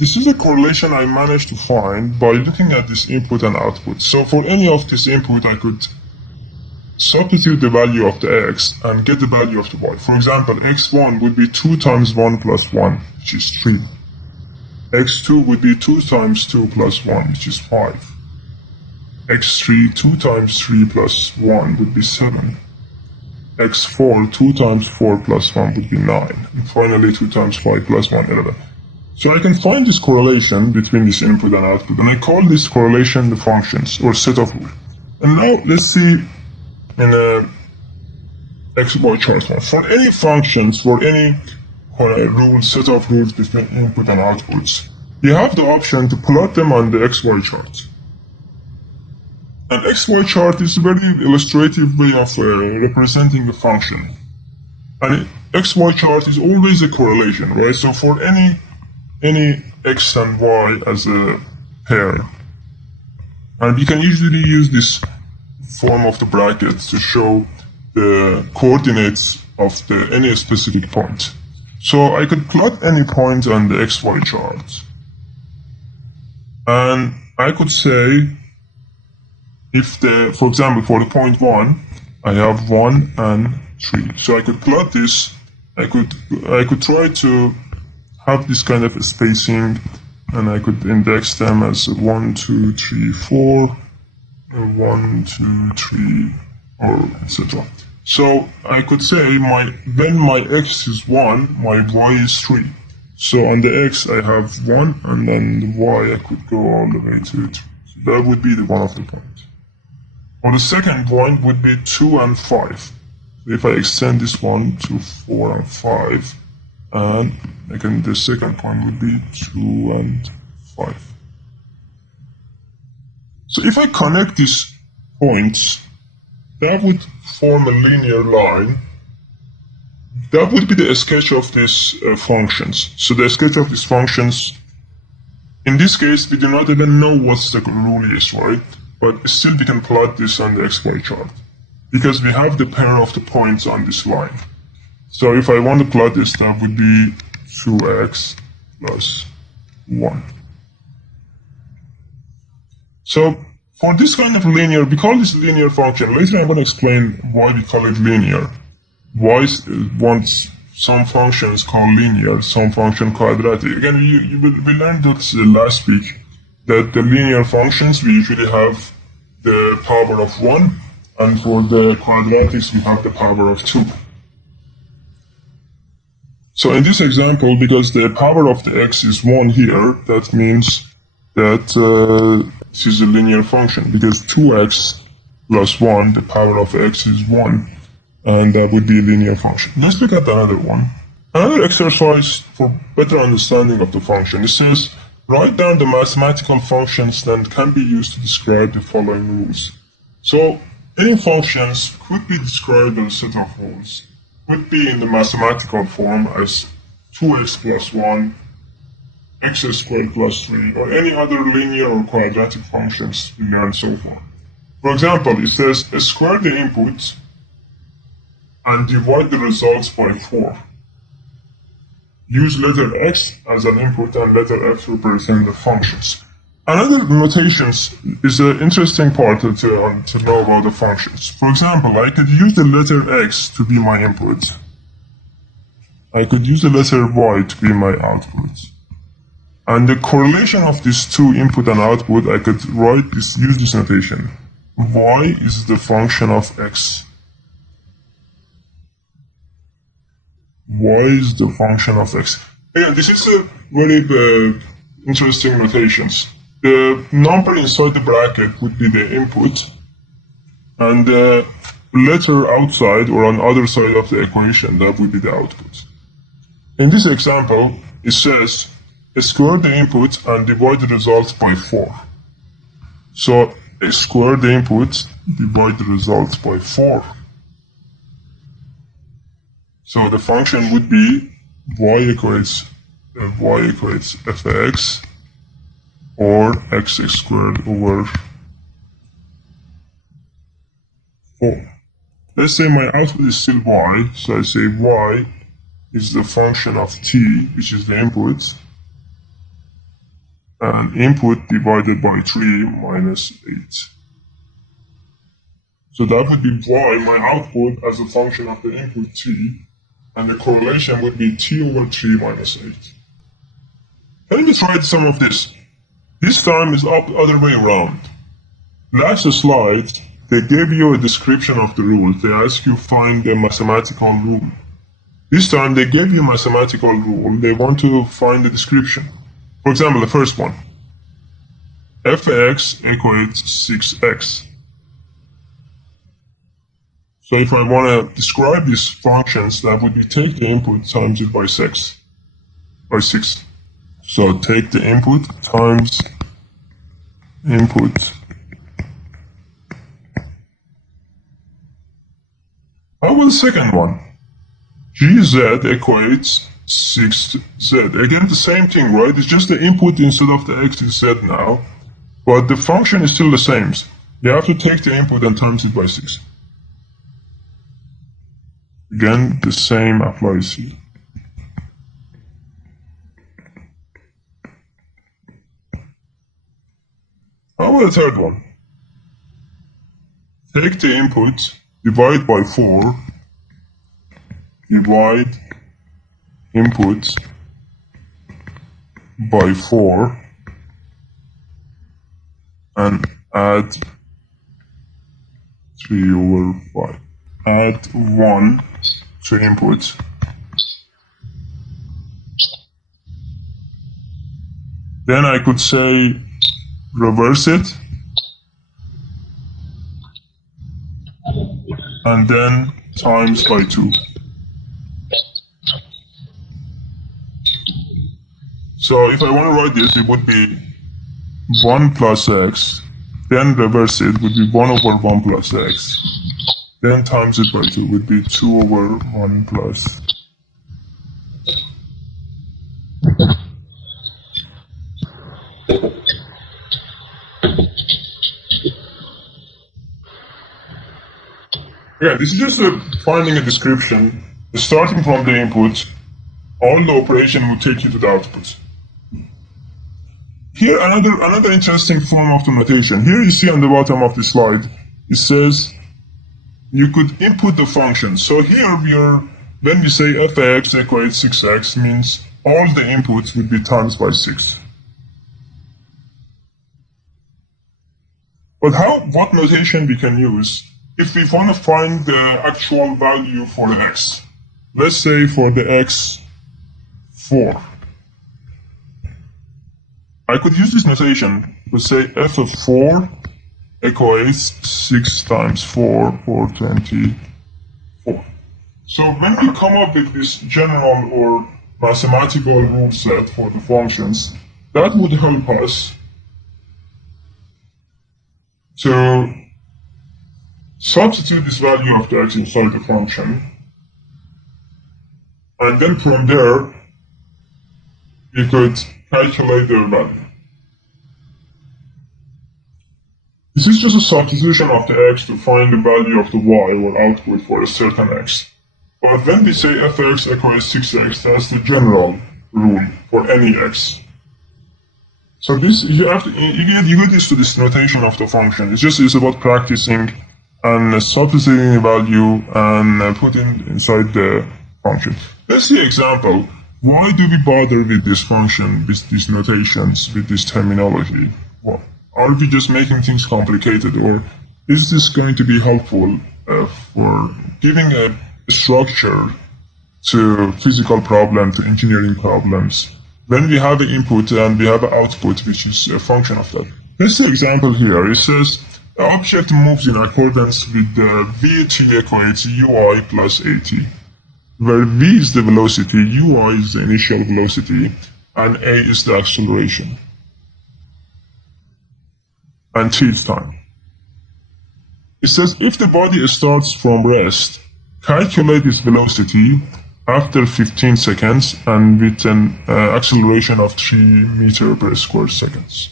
this is a correlation I managed to find by looking at this input and output. So for any of this input, I could substitute the value of the x and get the value of the y. For example, x1 would be 2 times 1 plus 1, which is 3. x2 would be 2 times 2 plus 1, which is 5. x3, 2 times 3 plus 1 would be 7. x4, 2 times 4 plus 1 would be 9. And finally, 2 times 5 plus 1, 11. So I can find this correlation between this input and output, and I call this correlation the functions, or set of rules. And now let's see in a XY chart form. For any functions, for any rule, set of rules between input and outputs, you have the option to plot them on the XY chart. An XY chart is a very illustrative way of representing a function. And XY chart is always a correlation, right? So for any x and y as a pair, and we can usually use this form of the brackets to show the coordinates of any specific point. So I could plot any point on the XY chart, and I could say if for example, for the point 1, I have 1 and 3. So I could plot this. I could try to have this kind of spacing, and I could index them as 1, 2, 3, 4. 1, 2, 3, or etc. So I could say when my x is 1, my y is 3. So on the x I have 1, and then the y I could go all the way to 3. So that would be the one of the point. Or the second point would be 2 and 5. So if I extend this one to 4 and 5, and again the second point would be 2 and 5. So if I connect these points, that would form a linear line. That would be the sketch of these functions. So the sketch of these functions, in this case, we do not even know what the rule is, right? But still we can plot this on the XY chart, because we have the pair of the points on this line. So if I want to plot this, that would be 2x plus 1. So for this kind of linear, we call this linear function. Later I'm going to explain why we call it linear. Why once some functions called linear, some function quadratic. Again, we learned this last week, that the linear functions, we usually have the power of 1, and for the quadratics, we have the power of 2. So in this example, because the power of the x is 1 here, that means that this is a linear function, because 2x plus 1, the power of x is 1, and that would be a linear function. Let's look at another one. Another exercise for better understanding of the function. It says, write down the mathematical functions that can be used to describe the following rules. So any functions could be described as a set of rules. Could be in the mathematical form as 2x plus 1, x squared plus 3, or any other linear or quadratic functions we learned so far. For example, it says square the input and divide the results by 4. Use letter x as an input and letter f to represent the functions. Another notations is an interesting part to know about the functions. For example, I could use the letter x to be my input. I could use the letter y to be my output. And the correlation of these two, input and output, I could use this notation. Y is the function of x. Y is the function of x. Again, this is a very interesting notations. The number inside the bracket would be the input, and the letter outside or on the other side of the equation, that would be the output. In this example, it says, square the input and divide the results by 4. So, square the input, divide the results by 4. So the function would be y equates fx, or x squared over 4. Let's say my output is still y, so I say y is the function of t, which is the input, and input divided by 3 minus 8. So that would be y, my output, as a function of the input t, and the correlation would be t over 3 minus 8. Let me try some of this. This time is other way around. Last slide, they gave you a description of the rules. They ask you find the mathematical rule. This time they gave you a mathematical rule. They want to find the description. For example, the first one. fx equates 6x. So if I want to describe these functions, that would be take the input times it by 6. So take the input times input. How about the second one? Gz equates 6z. Again, the same thing, right? It's just the input instead of the x is z now, but the function is still the same. You have to take the input and times it by 6. Again, the same applies here. How about the third one? Take the input, divide by 4, divide input by 4, and add 3 over 5. Add 1 to input. Then I could say reverse it, and then times by 2. So if I want to write this, it would be 1 plus x, then reverse it would be 1 over 1 plus x, then times it by 2 would be 2 over 1 plus. Yeah, this is just finding a description, starting from the input, all the operation will take you to the output. Here, another interesting form of the notation. Here you see on the bottom of the slide, it says you could input the function. So here when we say fx equates 6x, means all the inputs would be times by 6. But what notation we can use if we want to find the actual value for the x? Let's say for the x 4. I could use this notation to say f of 4 equates 6 times 4 or 24. So when we come up with this general or mathematical rule set for the functions, that would help us to substitute this value of the x inside the function, and then from there you could calculate their value. This is just a substitution of the x to find the value of the y or output for a certain x. But when we say fx equals 6x, that's the general rule for any x. So this you get used to this notation of the function. It's about practicing and substituting a value and putting inside the function. Let's see example. Why do we bother with this function, with these notations, with this terminology? Well, are we just making things complicated, or is this going to be helpful for giving a structure to physical problems, to engineering problems, when we have an input and we have an output which is a function of that? Let's see example here. It says the object moves in accordance with the vt equates ui plus at, where v is the velocity, ui is the initial velocity, and a is the acceleration, and t is time. It says if the body starts from rest, calculate its velocity after 15 seconds and with an acceleration of 3 meters per square seconds.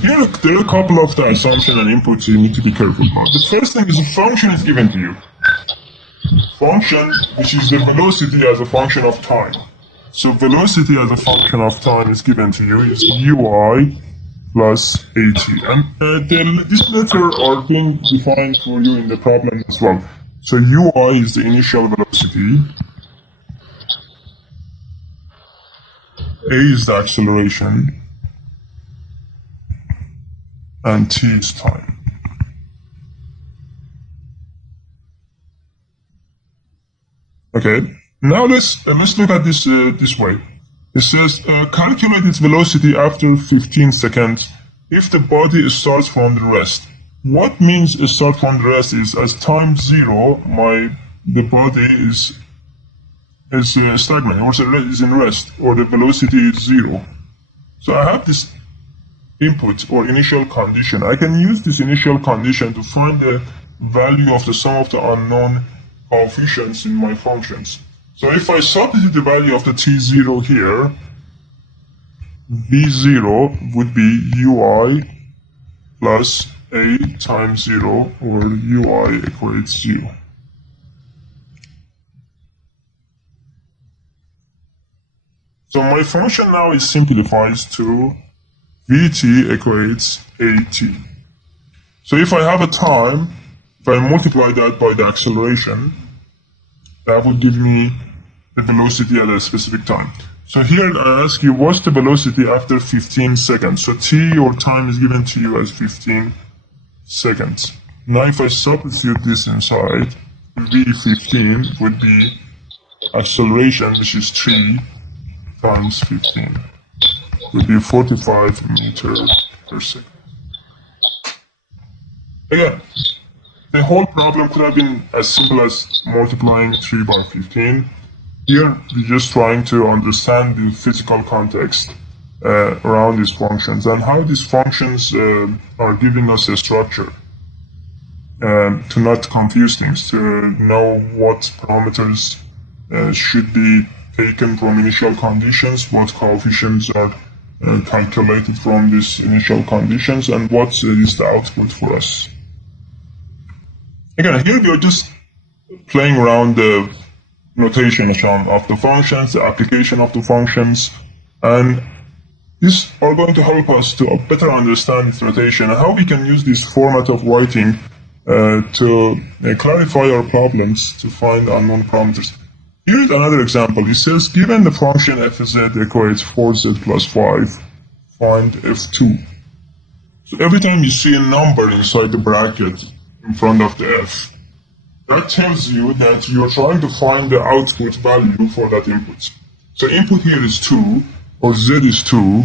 Here, there are a couple of the assumptions and inputs you need to be careful about. The first thing is a function is given to you. function which is the velocity as a function of time. So velocity as a function of time is given to you is ui plus at. And this letter are being defined for you in the problem as well. So ui is the initial velocity, a is the acceleration, and t is time. Okay, now let's look at this this way. It says calculate its velocity after 15 seconds if the body starts from the rest. What means start from the rest is as time 0, the body is stagnant, or is in rest, or the velocity is 0. So I have this input or initial condition. I can use this initial condition to find the value of the sum of the unknown coefficients in my functions. So if I substitute the value of the t0 here, v0 would be ui plus a times 0, where ui equates 0. So my function now is simplifies to vt equates at. So if I have a time, if I multiply that by the acceleration, that would give me the velocity at a specific time. So here I ask you, what's the velocity after 15 seconds? So t, or time, is given to you as 15 seconds. Now if I substitute this inside, v15 would be acceleration, which is 3 times 15, would be 45 meters per second. Again, the whole problem could have been as simple as multiplying 3 by 15. Here, we're just trying to understand the physical context around these functions and how these functions are giving us a structure to not confuse things, to know what parameters should be taken from initial conditions, what coefficients are calculated from these initial conditions, and what is the output for us. Again, here we are just playing around the notation of the functions, the application of the functions, and these are going to help us to better understand this notation and how we can use this format of writing to clarify our problems to find unknown parameters. Here is another example. It says, given the function fz equates 4z plus 5, find f2. So every time you see a number inside the bracket in front of the f, that tells you that you're trying to find the output value for that input. So input here is 2, or z is 2.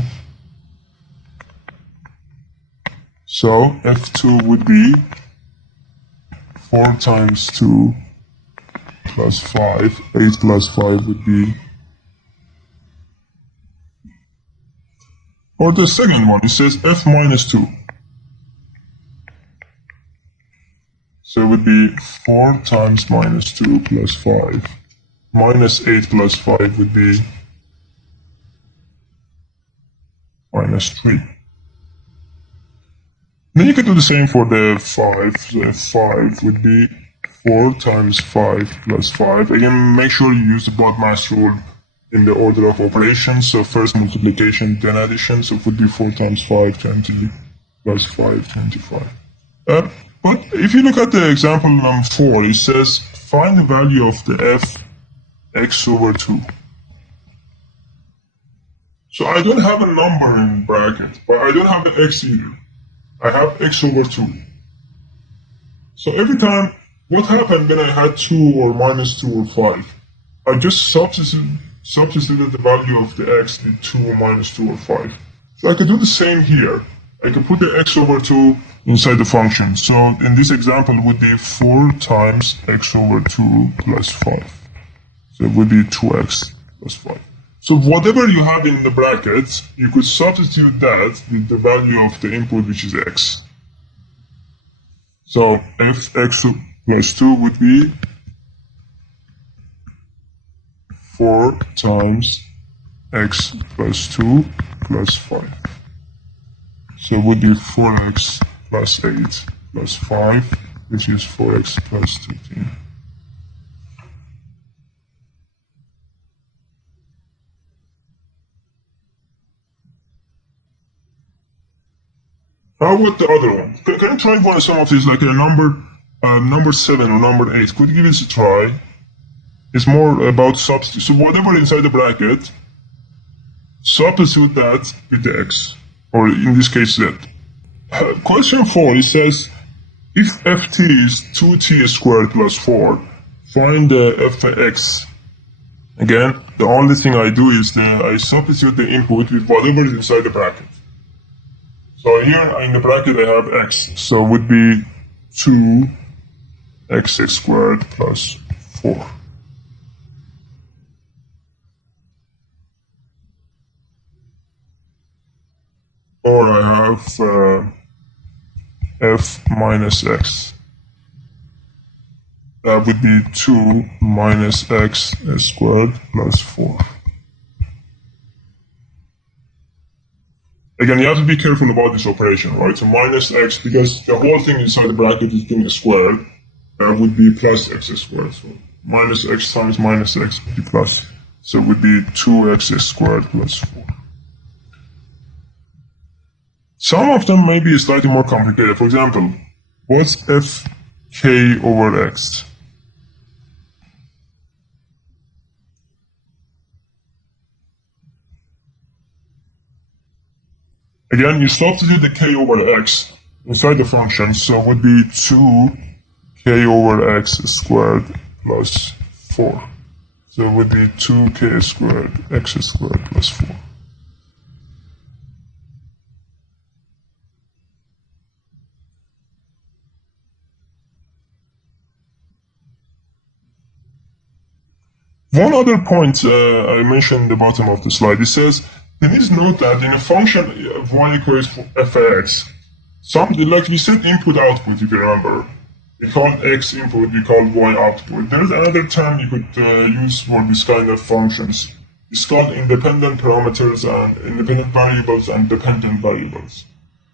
So f2 would be 4 times 2 plus 5. 8 plus 5 would be... Or the second one, it says f minus 2. So it would be 4 times minus 2 plus 5. Minus 8 plus 5 would be minus 3. Then you can do the same for the 5. So f5 would be 4 times 5 plus 5. Again, make sure you use the BODMAS rule in the order of operations. So first multiplication, then addition. So it would be 4 times 5, 20, plus 5, 25. But if you look at the example number 4, it says find the value of the f x over 2. So I don't have a number in bracket, but I don't have an x either. I have x over 2. So every time, what happened when I had 2 or minus 2 or 5? I just substituted the value of the x in 2 or minus 2 or 5. So I could do the same here. I could put the x over 2 inside the function. So in this example it would be 4 times x over 2 plus 5. So it would be 2x plus 5. So whatever you have in the brackets, you could substitute that with the value of the input, which is x. So fx plus 2 would be 4 times x plus 2 plus 5. So it would be 4x plus 8 plus 5, which is 4x plus 13. How about the other one? Can you try one some of these, like a number 7 or number 8? Could you give this a try? It's more about substitute. So whatever inside the bracket, substitute that with the x, or in this case z. Question 4, it says, if ft is 2t squared plus 4, find the fx. Again, the only thing I do is that I substitute the input with whatever is inside the bracket. So here in the bracket I have x, so it would be 2x squared plus 4. Or I have f minus x. That would be 2 minus x squared plus 4. Again, you have to be careful about this operation, right? So minus x, because the whole thing inside the bracket is being squared, that would be plus x squared. So minus x times minus x would be plus. So it would be 2x squared plus 4. Some of them may be slightly more complicated. For example, what's fk over x? Again, you substitute the k over x inside the function, so it would be 2k over x squared plus 4. So it would be 2k squared x squared plus 4. One other point I mentioned at the bottom of the slide, it says, please note that in a function y equals fx, like we said input output, if you remember. We call x input, we call y output. There's another term you could use for this kind of functions. It's called independent parameters and independent variables and dependent variables.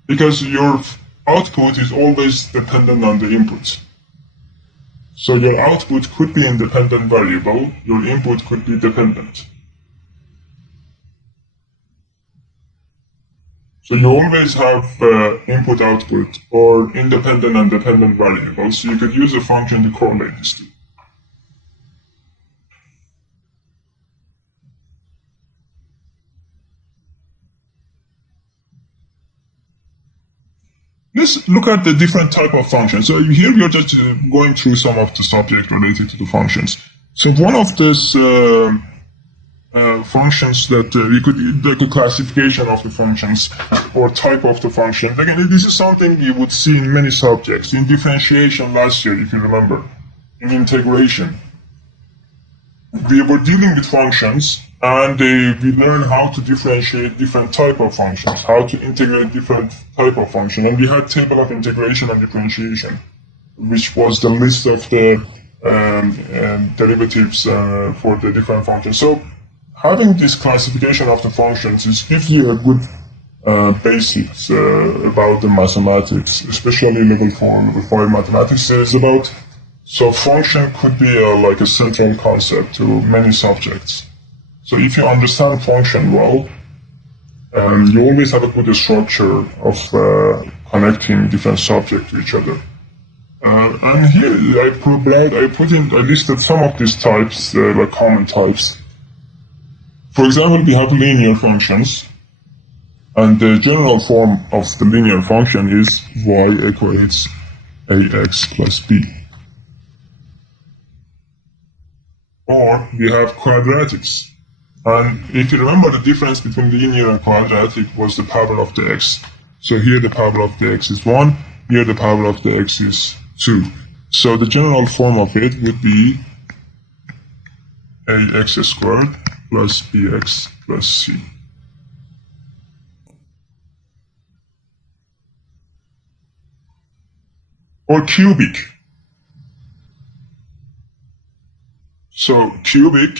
Because your output is always dependent on the input. So your output could be independent variable, your input could be dependent. So you always have input output or independent and dependent variables. So you could use a function to correlate these two. Let's look at the different type of functions. So here we are just going through some of the subject related to the functions. So one of these functions that we could, like a classification of the functions or type of the function. Again, this is something you would see in many subjects. In differentiation last year, if you remember, in integration, we were dealing with functions and we learned how to differentiate different type of functions, how to integrate different type of function. And we had table of integration and differentiation, which was the list of the derivatives for the different functions. So having this classification of the functions gives you a good basics about the mathematics, especially level 4 and level 5 mathematics is about. So function could be like a central concept to many subjects. So if you understand function well, you always have a good structure of connecting different subjects to each other. And here I listed some of these types, like common types. For example, we have linear functions, and the general form of the linear function is y equals ax plus b. Or we have quadratics. And if you remember, the difference between linear and quadratic was the power of the x. So here the power of the x is 1, here the power of the x is 2. So the general form of it would be ax squared plus bx plus c. Or cubic. So cubic,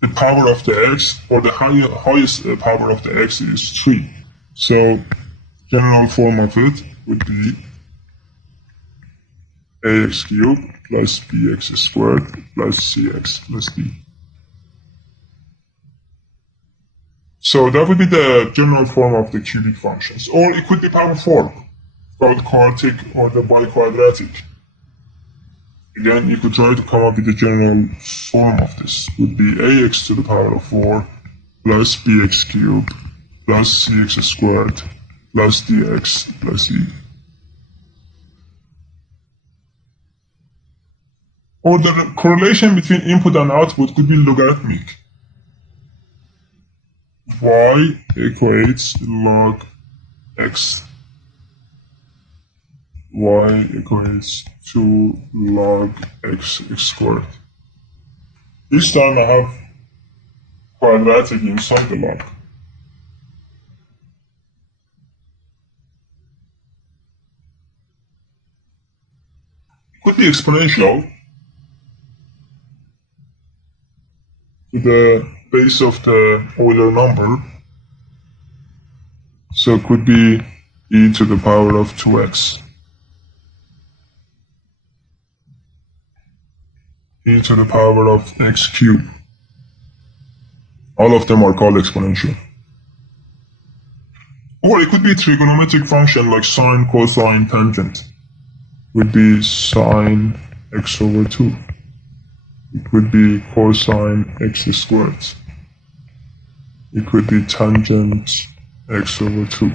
the power of the x, or the highest power of the x is 3. So general form of it would be ax cubed plus bx squared plus cx plus b. So that would be the general form of the cubic functions. Or it could be power form, called quartic or the biquadratic. Again, you could try to come up with the general form of this. It would be ax to the power of 4 plus bx cubed plus cx squared plus dx plus e. Or the correlation between input and output could be logarithmic. Y equates log x. Y equates 2 log x squared. This time I have quadratic inside the log. Could be exponential to the base of the Euler number. So it could be e to the power of 2x. E to the power of x cubed. All of them are called exponential. Or it could be a trigonometric function like sine, cosine, tangent. Would be sine x over 2. It would be cosine x squared. It could be tangent x over 2.